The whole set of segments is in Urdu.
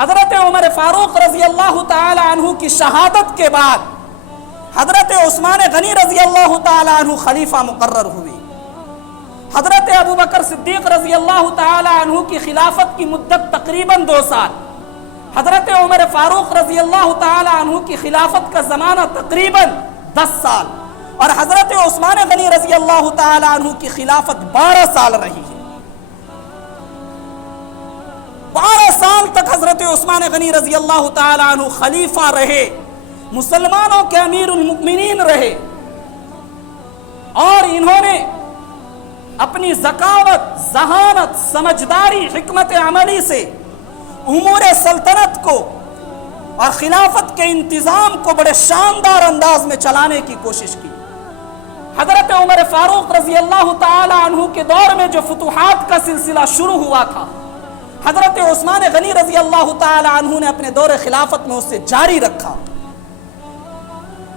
حضرت عمر فاروق رضی اللہ تعالی عنہ کی شہادت کے بعد حضرت عثمان غنی رضی اللہ تعالی عنہ خلیفہ مقرر ہوئے. حضرت ابو بکر صدیق رضی اللہ تعالی عنہ کی خلافت کی مدت تقریباً 2 سال، حضرت عمر فاروق رضی اللہ تعالی عنہ کی خلافت کا زمانہ تقریباً 10 سال، اور حضرت عثمان غنی رضی اللہ تعالی عنہ کی خلافت 12 سال رہی ہے. 12 سال تک حضرت عثمان غنی رضی اللہ تعالی عنہ خلیفہ رہے، مسلمانوں کے امیر المؤمنین رہے، اور انہوں نے اپنی ذکاوت، ذہانت، سمجھداری، حکمت عملی سے امور سلطنت کو اور خلافت کے انتظام کو بڑے شاندار انداز میں چلانے کی کوشش کی. حضرت عمر فاروق رضی اللہ تعالی عنہ کے دور میں جو فتوحات کا سلسلہ شروع ہوا تھا، حضرت عثمان غنی رضی اللہ تعالی عنہ نے اپنے دور خلافت میں اسے جاری رکھا.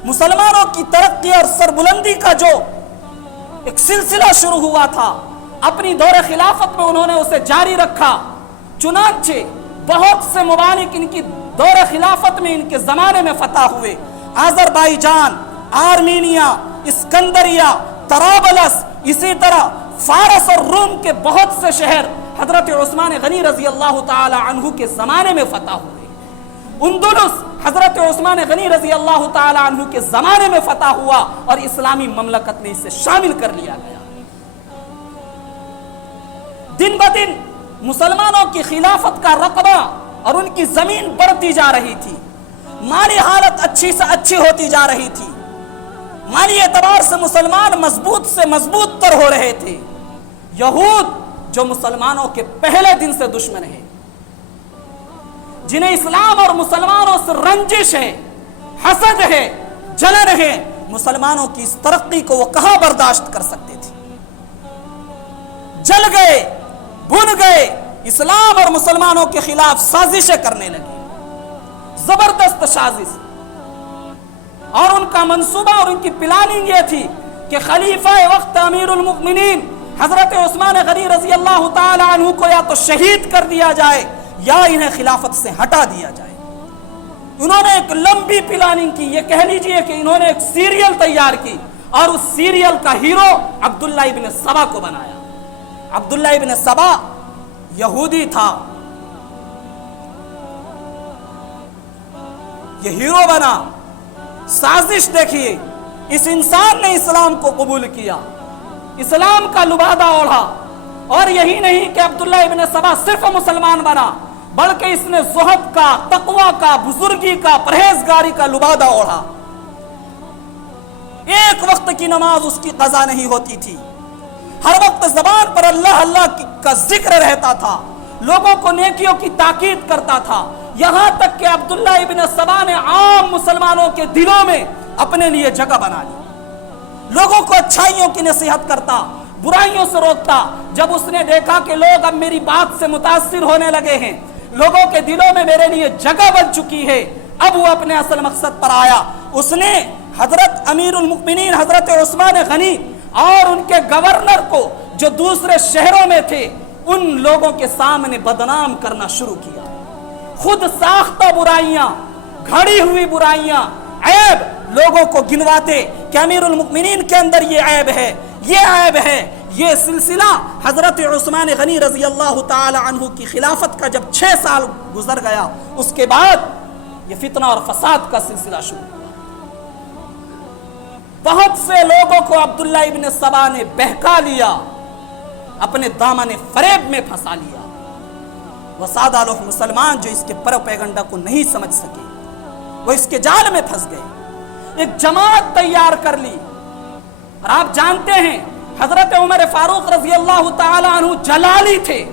مسلمانوں کی ترقی اور سربلندی کا جو ایک سلسلہ شروع ہوا تھا، اپنی دور خلافت میں انہوں نے اسے جاری رکھا. چنانچہ بہت سے ممالک ان کی دور خلافت میں، ان کے زمانے میں فتح ہوئے. آذربائیجان، آرمینیا، اسکندریہ، طرابلس، اسی طرح فارس اور روم کے بہت سے شہر حضرت عثمان غنی رضی اللہ تعالی عنہ کے زمانے میں فتح ہوئے. اندلس حضرت عثمان غنی رضی اللہ تعالی عنہ کے زمانے میں فتح ہوا اور اسلامی مملکت میں اسے شامل کر لیا گیا. دن بدن مسلمانوں کی خلافت کا رقبہ اور ان کی زمین بڑھتی جا رہی تھی، مالی حالت اچھی سے اچھی ہوتی جا رہی تھی، مالی اعتبار سے مسلمان مضبوط سے مضبوط تر ہو رہے تھے. یہود جو مسلمانوں کے پہلے دن سے دشمن ہیں، جنہیں اسلام اور مسلمانوں سے رنجش ہے، حسد ہے، جلن ہے، مسلمانوں کی اس ترقی کو وہ کہاں برداشت کر سکتے تھے؟ جل گئے، بھن گئے، اسلام اور مسلمانوں کے خلاف سازشیں کرنے لگے، زبردست سازش. اور ان کا منصوبہ اور ان کی پلاننگ یہ تھی کہ خلیفہ وقت امیر المؤمنین حضرت عثمان غنی رضی اللہ تعالی عنہ کو یا تو شہید کر دیا جائے یا انہیں خلافت سے ہٹا دیا جائے. انہوں نے ایک لمبی پلاننگ کی. یہ کہہ لیجئے کہ انہوں نے ایک سیریل تیار کی اور اس سیریل کا ہیرو عبداللہ ابن سبا کو بنایا. عبداللہ ابن سبا یہودی تھا، یہ ہیرو بنا. سازش دیکھیے، اس انسان نے اسلام کو قبول کیا، اسلام کا لبادہ اوڑھا، اور یہی نہیں کہ عبداللہ ابن سبا صرف مسلمان بنا، بلکہ اس نے زہد کا، تقوی کا، بزرگی کا، پرہیزگاری کا لبادہ اوڑھا. ایک وقت کی نماز اس کی قضا نہیں ہوتی تھی، ہر وقت زبان پر اللہ اللہ کا ذکر رہتا تھا، لوگوں کو نیکیوں کی تاکید کرتا تھا. یہاں تک کہ عبداللہ ابن سبا نے عام مسلمانوں کے دلوں میں اپنے لیے جگہ بنا لی. لوگوں کو اچھائیوں کی نصیحت کرتا، برائیوں سے روکتا. جب اس نے دیکھا کہ لوگ اب میری بات سے متاثر ہونے لگے ہیں، لوگوں کے دلوں میں میرے لیے جگہ بن چکی ہے، اب وہ اپنے اصل مقصد پر آیا. اس نے حضرت امیر المؤمنین حضرت عثمان غنی اور ان کے گورنر کو جو دوسرے شہروں میں تھے، ان لوگوں کے سامنے بدنام کرنا شروع کیا. خود ساختہ برائیاں، گھڑی ہوئی برائیاں، عیب لوگوں کو گنواتے کہ امیر المؤمنین کے اندر یہ عیب ہے، یہ عیب ہے. یہ سلسلہ حضرت عثمان غنی رضی اللہ تعالی عنہ کی خلافت کا جب 6 سال گزر گیا، اس کے بعد یہ فتنہ اور فساد کا سلسلہ شروع ہوا. بہت سے لوگوں کو عبداللہ ابن سبا نے بہکا لیا، اپنے دامن فریب میں پھنسا لیا. وہ سادہ لوگ مسلمان جو اس کے پروپیگنڈا کو نہیں سمجھ سکے، وہ اس کے جال میں پھنس گئے. ایک جماعت تیار کر لی. اور آپ جانتے ہیں حضرت عمر فاروق رضی اللہ تعالی عنہ جلالی تھے،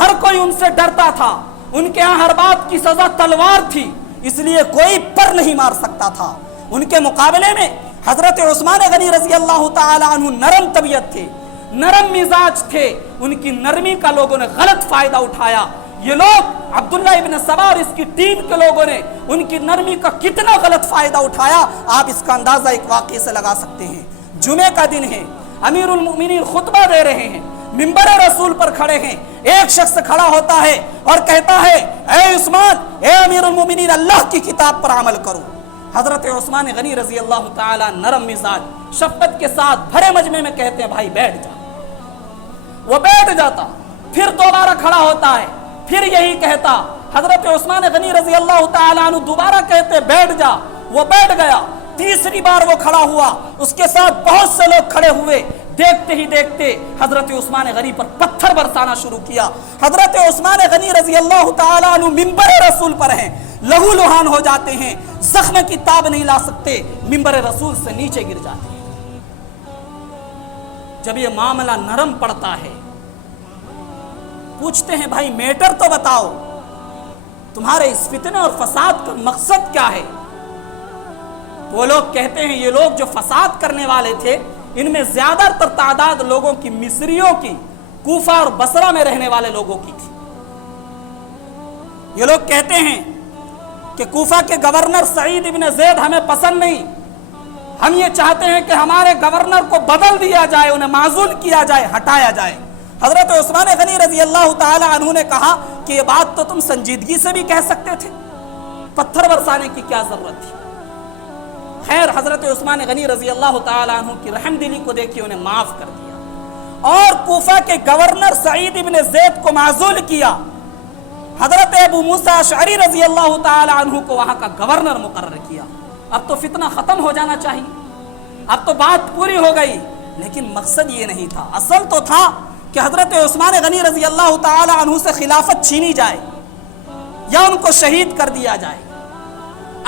ہر کوئی ان سے ڈرتا تھا. ان کے ہاں ہر بات کی سزا تلوار تھی، اس لیے کوئی پر نہیں مار سکتا تھا. ان کے مقابلے میں حضرت عثمان غنی رضی اللہ تعالی عنہ نرم طبیعت تھے، نرم مزاج تھے. ان کی نرمی کا لوگوں نے غلط فائدہ اٹھایا. یہ لوگ عبداللہ ابن سبا اور اس کی ٹیم کے لوگوں نے ان کی نرمی کا کتنا غلط فائدہ اٹھایا، آپ اس کا اندازہ ایک واقعے سے لگا سکتے ہیں. جمعے کا دن ہے، امیر المؤمنین خطبہ دے رہے ہیں، منبر رسول پر کھڑے ہیں. ایک شخص کھڑا ہوتا ہے اور کہتا ہے، اے عثمان، امیر المومنین اللہ کی کتاب پر عمل کرو۔ حضرت عثمان غنی رضی اللہ تعالی نرم مزاج شفقت کے ساتھ بھرے مجمع میں کہتے ہیں بھائی بیٹھ جا، وہ بیٹھ جاتا، پھر دوبارہ کھڑا ہوتا ہے، پھر یہی کہتا، حضرت عثمان غنی رضی اللہ تعالی عنہ دوبارہ کہتے بیٹھ جا، وہ بیٹھ گیا، تیسری بار وہ کھڑا ہوا، اس کے ساتھ بہت سے لوگ کھڑے ہوئے، دیکھتے ہی دیکھتے حضرت عثمان غنی پر پتھر برسانا شروع کیا۔ حضرت عثمان غنی رضی اللہ تعالی عنہ منبر رسول پر ہیں، لہو لہان ہو جاتے ہیں، زخم کی تاب نہیں لا سکتے، منبر رسول سے نیچے گر جاتے ہیں۔ جب یہ معاملہ نرم پڑتا ہے، پوچھتے ہیں بھائی میٹر تو بتاؤ، تمہارے اس فتنے اور فساد کا مقصد کیا ہے؟ وہ لوگ کہتے ہیں یہ لوگ جو فساد کرنے والے تھے، ان میں زیادہ تر تعداد لوگوں کی مصریوں کی، کوفہ اور بصرہ میں رہنے والے لوگوں کی تھی۔ یہ لوگ کہتے ہیں کہ کوفہ کے گورنر سعید ابن زید ہمیں پسند نہیں، ہم یہ چاہتے ہیں کہ ہمارے گورنر کو بدل دیا جائے، انہیں معزول کیا جائے، ہٹایا جائے۔ حضرت عثمان غنی رضی اللہ تعالی عنہ نے کہا کہ یہ بات تو تم سنجیدگی سے بھی کہہ سکتے تھے، پتھر برسانے کی کیا ضرورت تھی؟ خیر، حضرت عثمان غنی رضی اللہ تعالی عنہ کی رحم دلی کو دیکھیے، انہیں معاف کر دیا اور کوفہ کے گورنر سعید ابن زید کو معزول کیا۔ حضرت ابو موسیٰ اشعری رضی اللہ تعالی عنہ کو وہاں کا گورنر مقرر کیا۔ اب تو فتنہ ختم ہو جانا چاہیے، اب تو بات پوری ہو گئی، لیکن مقصد یہ نہیں تھا۔ اصل تو تھا کہ حضرت عثمان غنی رضی اللہ تعالی عنہ سے خلافت چھینی جائے یا ان کو شہید کر دیا جائے۔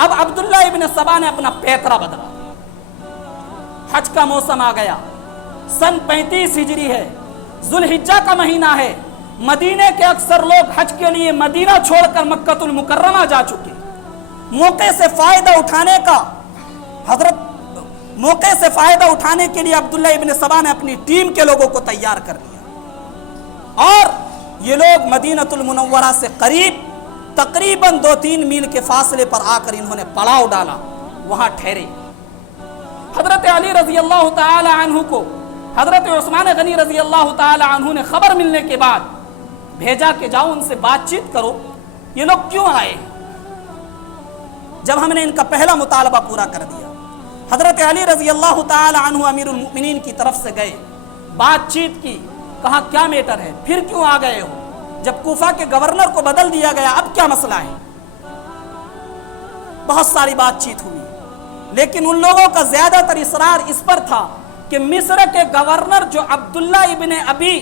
اب عبداللہ ابن سبا نے اپنا پیترا بدلا، حج کا موسم آ گیا، سن 35 ہجری ہے، ذوالحجہ کا مہینہ ہے، مدینے کے اکثر لوگ حج کے لیے مدینہ چھوڑ کر مکہ المکرمہ جا چکے۔ موقع سے فائدہ اٹھانے کے لیے عبداللہ ابن سبا نے اپنی ٹیم کے لوگوں کو تیار کر لیا اور یہ لوگ مدینہ المنورہ سے قریب تقریباً 2-3 میل کے فاصلے پر آ کر انہوں نے پڑاؤ ڈالا، وہاں ٹھہرے۔ حضرت علی رضی اللہ تعالی عنہ کو حضرت عثمان غنی رضی اللہ تعالی عنہ نے خبر ملنے کے بعد بھیجا کہ جاؤ ان سے بات چیت کرو، یہ لوگ کیوں آئے ہیں؟ جب ہم نے ان کا پہلا مطالبہ پورا کر دیا، حضرت علی رضی اللہ تعالی عنہ امیر المؤمنین کی طرف سے گئے، بات چیت کی، کہا کیا میٹر ہے، پھر کیوں آ گئے ہو؟ جب کوفہ کے گورنر کو بدل دیا گیا، اب کیا مسئلہ ہے؟ بہت ساری بات چیت ہوئی، لیکن ان لوگوں کا زیادہ تر اصرار اس پر تھا کہ مصر کے گورنر جو عبداللہ ابن ابی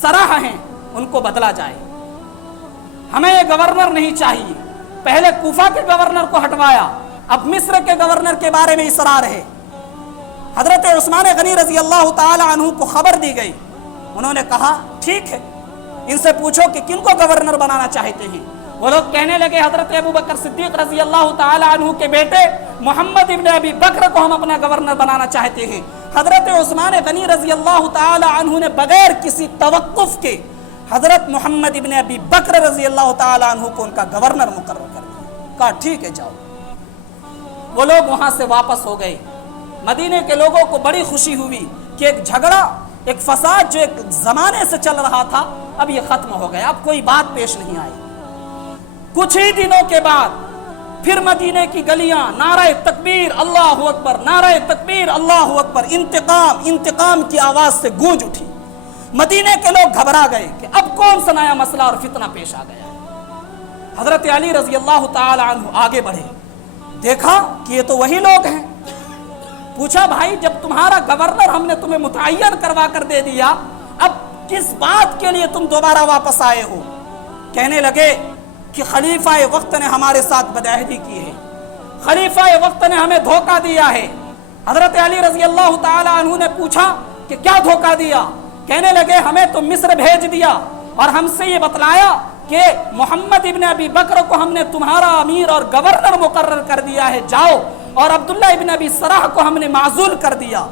سرح ہیں ان کو بدلا جائے، ہمیں یہ گورنر نہیں چاہیے۔ پہلے کوفہ کے گورنر کو ہٹوایا، اب مصر کے گورنر کے بارے میں اصرار ہے۔ حضرت عثمان غنی رضی اللہ تعالی عنہ کو خبر دی گئی، انہوں نے کہا ٹھیک ہے، ان سے پوچھو کہ کن کو گورنر بنانا چاہتے ہیں۔ وہ لوگ کہنے لگے حضرت ابو بکر صدیق رضی اللہ تعالی عنہ کے بیٹے محمد ابن ابی بکر کو ہم اپنا گورنر بنانا چاہتے ہیں۔ حضرت عثمان غنی رضی اللہ تعالی عنہ نے بغیر کسی توقف کے حضرت محمد ابن ابی بکر رضی اللہ تعالی عنہ کو ان کا گورنر مقرر کر دیا، کہا ٹھیک ہے جاؤ۔ وہ لوگ وہاں سے واپس ہو گئے۔ مدینے کے لوگوں کو بڑی خوشی ہوئی کہ ایک جھگڑا، ایک فساد جو ایک زمانے سے چل رہا تھا، اب یہ ختم ہو گیا، اب کوئی بات پیش نہیں آئی۔ کچھ ہی دنوں کے بعد پھر مدینے کی گلیاں نعرہ تکبیر اللہ اکبر، نعرہ تکبیر اللہ اکبر، انتقام انتقام کی آواز سے گونج اٹھی۔ مدینے کے لوگ گھبرا گئے کہ اب کون سا نیا مسئلہ اور فتنہ پیش آ گیا ہے۔ حضرت علی رضی اللہ تعالی عنہ آگے بڑھے، دیکھا کہ یہ تو وہی لوگ ہیں۔ پوچھا بھائی جب تمہارا گورنر ہم نے تمہیں متعین کروا کر دے دیا، اب کس بات کے لیے تم دوبارہ واپس آئے ہو؟ کہنے لگے کہ خلیفہ وقت نے ہمارے ساتھ بدعہدی کی ہے، خلیفہ وقت نے ہمیں دھوکہ دیا ہے۔ حضرت علی رضی اللہ تعالی عنہ نے پوچھا کہ کیا دھوکہ دیا؟ کہنے لگے ہمیں تو مصر بھیج دیا اور ہم سے یہ بتلایا کہ محمد ابن ابی بکر کو ہم نے تمہارا امیر اور گورنر مقرر کر دیا ہے، جاؤ، اور عبداللہ ابن ابی سرح کو ہم نے معزول کر دیا۔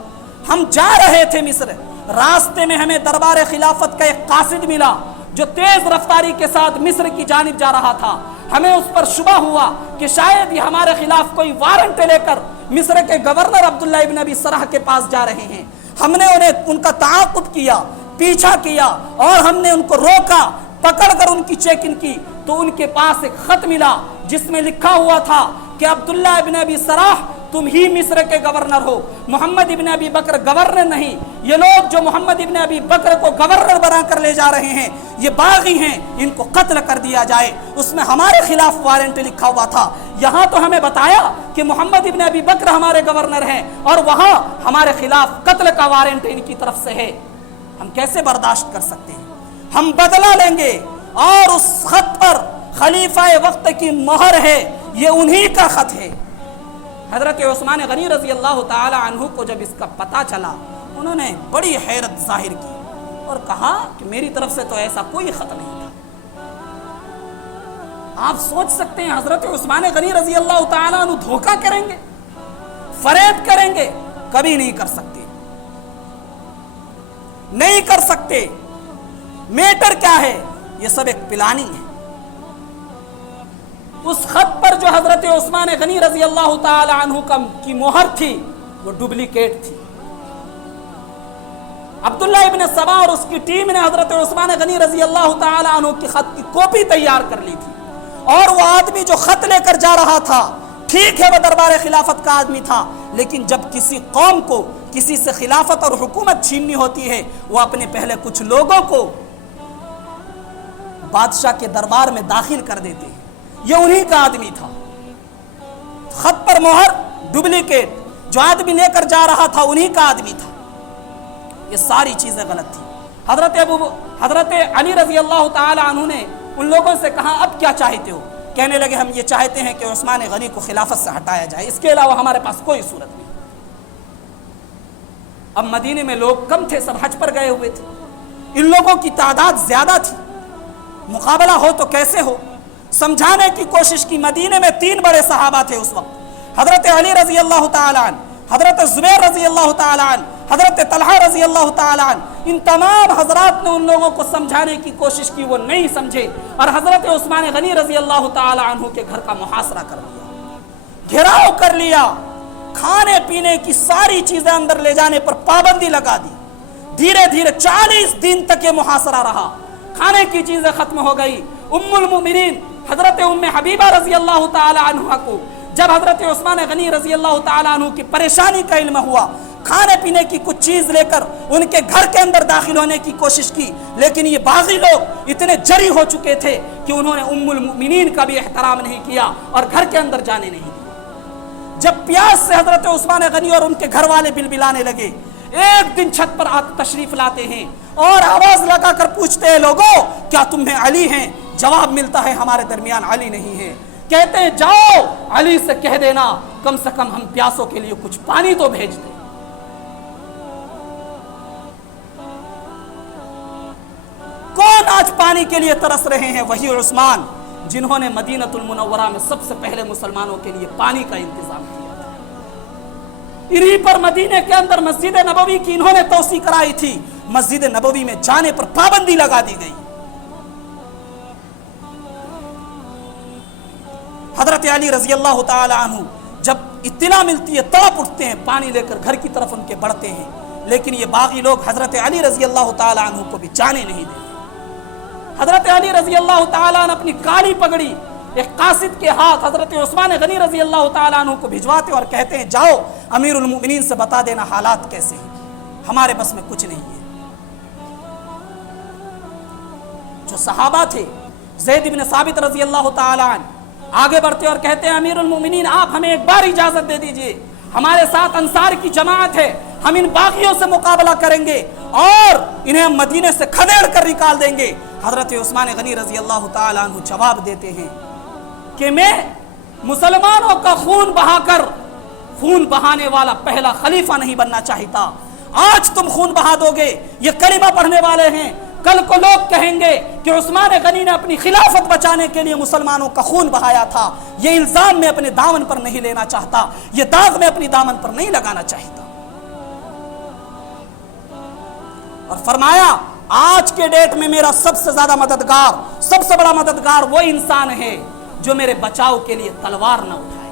ہم جا رہے تھے مصر، راستے میں ہمیں دربار خلافت کا ایک قاصد ملا جو تیز رفتاری کے ساتھ مصر کی جانب جا رہا تھا۔ ہمیں اس پر شبہ ہوا کہ شاید یہ ہمارے خلاف کوئی وارنٹ لے کر مصر کے گورنر عبداللہ ابن ابی سرح کے پاس جا رہے ہیں۔ ہم نے ان کا تعاقب کیا، پیچھا کیا، اور ہم نے ان کو روکا، پکڑ کر ان کی چیکنگ کی، تو ان کے پاس ایک خط ملا جس میں لکھا ہوا تھا کہ عبداللہ ابن ابی سراح تم ہی مصر کے گورنر ہو، محمد ابن ابی بکر گورنر نہیں۔ یہ لوگ جو محمد ابن ابی بکر کو گورنر بنا کر لے جا رہے ہیں یہ باغی ہیں، ان کو قتل کر دیا جائے۔ اس میں ہمارے خلاف وارنٹ لکھا ہوا تھا، یہاں تو ہمیں بتایا کہ محمد ابن ابی بکر ہمارے گورنر ہیں اور وہاں ہمارے خلاف قتل کا وارنٹ ان کی طرف سے ہے، ہم کیسے برداشت کر سکتے ہیں؟ ہم بدلہ لیں گے۔ اور اس خط پر خلیفہ وقت کی مہر ہے، یہ انہی کا خط ہے۔ حضرت عثمان غنی رضی اللہ تعالی عنہ کو جب اس کا پتہ چلا انہوں نے بڑی حیرت ظاہر کی اور کہا کہ میری طرف سے تو ایسا کوئی خط نہیں تھا۔ آپ سوچ سکتے ہیں حضرت عثمان غنی رضی اللہ تعالی عنہ دھوکہ کریں گے، فریب کریں گے؟ کبھی نہیں کر سکتے، نہیں کر سکتے۔ میٹر کیا ہے؟ یہ سب ایک پلاننگ ہے۔ اس خط پر جو حضرت عثمان غنی رضی اللہ تعالی عنہ کی مہر تھی وہ ڈپلیکیٹ تھی۔ عبداللہ ابن سبا اور اس کی ٹیم نے حضرت عثمان غنی رضی اللہ تعالی عنہ کی خط کی کاپی تیار کر لی تھی، اور وہ آدمی جو خط لے کر جا رہا تھا ٹھیک ہے وہ دربار خلافت کا آدمی تھا، لیکن جب کسی قوم کو کسی سے خلافت اور حکومت چھیننی ہوتی ہے وہ اپنے پہلے کچھ لوگوں کو بادشاہ کے دربار میں داخل کر دیتے ہیں۔ یہ انہی کا آدمی تھا۔ خط پر مہر ڈپلیکیٹ، جو آدمی لے کر جا رہا تھا انہی کا آدمی تھا۔ یہ ساری چیزیں غلط تھی۔ حضرت علی رضی اللہ تعالی عنہ نے ان لوگوں سے کہا اب کیا چاہتے ہو؟ کہنے لگے ہم یہ چاہتے ہیں کہ عثمان غنی کو خلافت سے ہٹایا جائے، اس کے علاوہ ہمارے پاس کوئی صورت نہیں۔ اب مدینے میں لوگ کم تھے، سب حج پر گئے ہوئے تھے، ان لوگوں کی تعداد زیادہ تھی، مقابلہ ہو تو کیسے ہو؟ سمجھانے کی کوشش کی۔ مدینے میں 3 بڑے صحابہ تھے اس وقت، حضرت علی رضی اللہ تعالی عنہ، حضرت زبیر رضی اللہ تعالی عنہ، حضرت طلحہ رضی اللہ تعالی عنہ۔ ان تمام حضرات نے ان لوگوں کو سمجھانے کی کوشش کی، وہ نہیں سمجھے اور حضرت عثمان غنی رضی اللہ تعالی عنہ کے گھر کا محاصرہ کر لیا، گھیراؤ کر لیا، کھانے پینے کی ساری چیزیں اندر لے جانے پر پابندی لگا دی۔ دھیرے دھیرے 40 دن تک یہ محاصرہ رہا، کھانے کی چیزیں ختم ہو گئی۔ ام المؤمنین حضرت ام حبیبہ رضی اللہ تعالی عنہ کو جب حضرت عثمان غنی رضی اللہ تعالی عنہ کی پریشانی کا علم ہوا، کھانے پینے کی کچھ چیز لے کر ان کے گھر کے اندر داخل ہونے کی کوشش کی، لیکن یہ باغی لوگ اتنے جری ہو چکے تھے کہ انہوں نے ام المؤمنین کا بھی احترام نہیں کیا اور گھر کے اندر جانے نہیں دیا۔ جب پیاس سے حضرت عثمان غنی اور ان کے گھر والے بلبلانے لگے، ایک دن چھت پر تشریف لاتے ہیں اور آواز لگا کر پوچھتے ہیں لوگوں کیا تمہیں علی ہیں؟ جواب ملتا ہے ہمارے درمیان علی نہیں ہے۔ کہتے ہیں جاؤ علی سے کہہ دینا کم سے کم ہم پیاسوں کے لیے کچھ پانی تو بھیج دیں۔ کون آج پانی کے لیے ترس رہے ہیں؟ وہی عثمان جنہوں نے مدینہ المنورہ میں سب سے پہلے مسلمانوں کے لیے پانی کا انتظام کیا تھا۔ انہی پر مدینے کے اندر مسجد نبوی کی انہوں نے توسیع کرائی تھی، مسجد نبوی میں جانے پر پابندی لگا دی گئی۔ حضرت علی رضی اللہ تعالی عنہ جب اطلاع ملتی ہے تڑپ اٹھتے ہیں، پانی لے کر گھر کی طرف ان کے بڑھتے ہیں، لیکن یہ باغی لوگ حضرت علی رضی اللہ تعالی عنہ کو بھی جانے نہیں دیتے۔ حضرت علی رضی اللہ تعالی عنہ اپنی کالی پگڑی ایک قاصد کے ہاتھ حضرت عثمان غنی رضی اللہ تعالی عنہ کو بھجواتے اور کہتے ہیں جاؤ امیر المؤمنین سے بتا دینا حالات کیسے ہیں، ہمارے بس میں کچھ نہیں ہے۔ جو صحابہ تھے زید بن ثابت رضی اللہ تعالی عنہ آگے بڑھتے اور کہتے ہیں امیر المؤمنین آپ ہمیں ایک بار اجازت دے دیجئے، ہمارے ساتھ انصار کی جماعت ہے، ہم ان باغیوں سے مقابلہ کریں گے اور انہیں ہم مدینے سے کھدیڑ کر نکال دیں گے۔ حضرت عثمان غنی رضی اللہ تعالی عنہ جواب دیتے ہیں کہ میں مسلمانوں کا خون بہا کر خون بہانے والا پہلا خلیفہ نہیں بننا چاہتا۔ آج تم خون بہا دو گے، یہ کلمہ پڑھنے والے ہیں، کل کو لوگ کہیں گے کہ عثمان غنی نے اپنی خلافت بچانے کے لیے مسلمانوں کا خون بہایا تھا۔ یہ الزام میں اپنے دامن پر نہیں لینا چاہتا، یہ داغ میں اپنی دامن پر نہیں لگانا چاہتا۔ اور فرمایا آج کے ڈیٹ میں میرا سب سے زیادہ مددگار، سب سے بڑا مددگار وہ انسان ہے جو میرے بچاؤ کے لیے تلوار نہ اٹھائے۔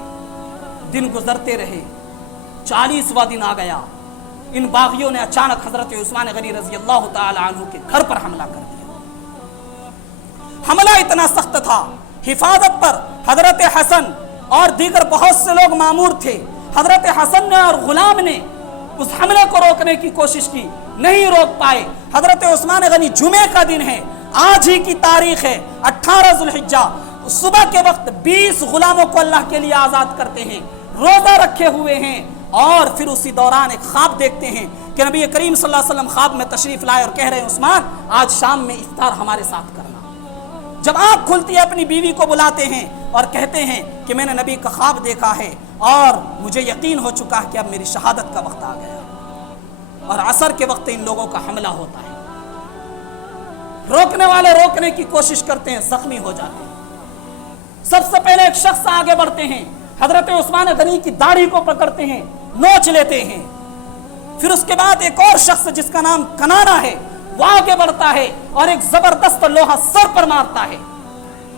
دن گزرتے رہے، 40واں دن آ گیا، ان باغیوں نے اچانک حضرت عثمان غنی رضی اللہ تعالی عنہ کے گھر پر حملہ کر دیا۔ حملہ اتنا سخت تھا، حفاظت پر حضرت حسن اور دیگر بہت سے لوگ مامور تھے۔ حضرت حسن نے اور غلام نے اس حملے کو روکنے کی کوشش کی، نہیں روک پائے۔ حضرت عثمان غنی جمعے کا دن ہے، آج ہی کی تاریخ ہے 18 ذو الحجہ، صبح کے وقت 20 غلاموں کو اللہ کے لیے آزاد کرتے ہیں، روزہ رکھے ہوئے ہیں، اور پھر اسی دوران ایک خواب دیکھتے ہیں کہ نبی کریم صلی اللہ علیہ وسلم خواب میں تشریف لائے اور کہہ رہے ہیں عثمان آج شام میں افطار ہمارے ساتھ کرنا۔ جب آنکھ کھلتی ہے اپنی بیوی کو بلاتے ہیں اور کہتے ہیں کہ میں نے نبی کا خواب دیکھا ہے اور مجھے یقین ہو چکا ہے کہ اب میری شہادت کا وقت آ گیا، اور عصر کے وقت ان لوگوں کا حملہ ہوتا ہے۔ روکنے والے روکنے کی کوشش کرتے ہیں، زخمی ہو جاتے ہیں۔ سب سے پہلے ایک شخص آگے بڑھتے ہیں، حضرت عثمان غنی کی داڑھی کو پکڑتے ہیں، نوچ لیتے ہیں۔ پھر اس کے بعد ایک اور شخص جس کا نام کنانا ہے وہ آگے بڑھتا ہے اور ایک زبردست لوہا سر پر مارتا ہے۔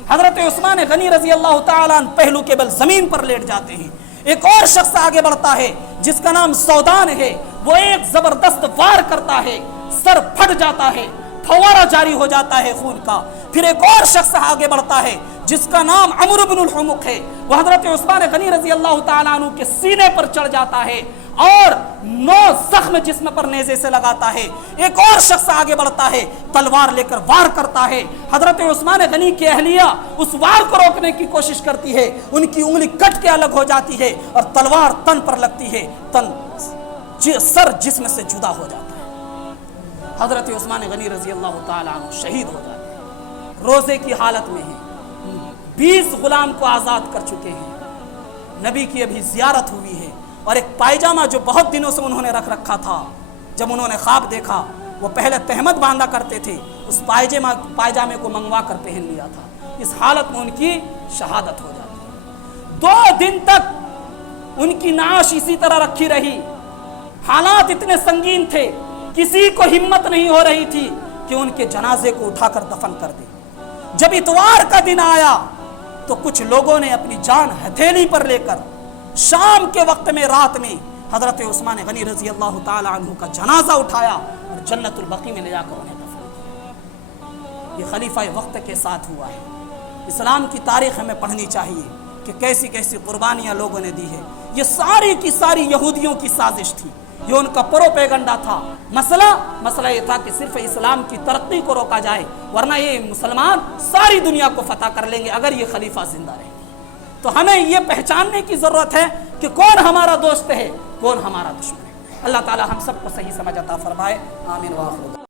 حضرت عثمان غنی رضی اللہ تعالیٰ عنہ پہلو کے بل زمین پر لیٹ جاتے ہیں۔ ایک اور شخص آگے بڑھتا ہے جس کا نام سودان ہے، وہ ایک زبردست وار کرتا ہے، سر پھٹ جاتا ہے، فوارہ جاری ہو جاتا ہے خون کا۔ پھر ایک اور شخص آگے بڑھتا ہے جس کا نام عمرو بن الحمق ہے، وہ حضرت عثمان غنی رضی اللہ تعالیٰ عنہ کے سینے پر چڑھ جاتا ہے اور 9 زخم جسم پر نیزے سے لگاتا ہے۔ ایک اور شخص آگے بڑھتا ہے، تلوار لے کر وار کرتا ہے۔ حضرت عثمان غنی کی اہلیہ اس وار کو روکنے کی کوشش کرتی ہے، ان کی انگلی کٹ کے الگ ہو جاتی ہے اور تلوار تن پر لگتی ہے، سر جسم سے جدا ہو جاتا ہے۔ حضرت عثمان غنی رضی اللہ تعالیٰ عنہ شہید ہو جاتے ہیں، روزے کی حالت میں ہیں، 20 غلام کو آزاد کر چکے ہیں، نبی کی ابھی زیارت ہوئی ہے، اور ایک پائجامہ جو بہت دنوں سے انہوں نے رکھ رکھا تھا، جب انہوں نے خواب دیکھا وہ پہلے تہمت باندھا کرتے تھے، اس پائجامے کو منگوا کر پہن لیا تھا۔ اس حالت میں ان کی شہادت ہو جاتی ہے۔ 2 دن تک ان کی نعش اسی طرح رکھی رہی، حالات اتنے سنگین تھے، کسی کو ہمت نہیں ہو رہی تھی کہ ان کے جنازے کو اٹھا کر دفن کر دے۔ جب اتوار کا دن آیا تو کچھ لوگوں نے اپنی جان ہتھیلی پر لے کر شام کے وقت میں رات میں حضرت عثمان غنی رضی اللہ تعالی عنہ کا جنازہ اٹھایا اور جنت البقیع میں لے جا کر انہیں دفن کیا۔ یہ خلیفہ وقت کے ساتھ ہوا ہے۔ اسلام کی تاریخ ہمیں پڑھنی چاہیے کہ کیسی کیسی قربانیاں لوگوں نے دی ہے۔ یہ ساری کی ساری یہودیوں کی سازش تھی، یہ ان کا پروپیگنڈا تھا۔ مسئلہ یہ تھا کہ صرف اسلام کی ترقی کو روکا جائے، ورنہ یہ مسلمان ساری دنیا کو فتح کر لیں گے اگر یہ خلیفہ زندہ رہے۔ تو ہمیں یہ پہچاننے کی ضرورت ہے کہ کون ہمارا دوست ہے، کون ہمارا دشمن ہے۔ اللہ تعالی ہم سب کو صحیح سمجھ عطا فرمائے، آمین۔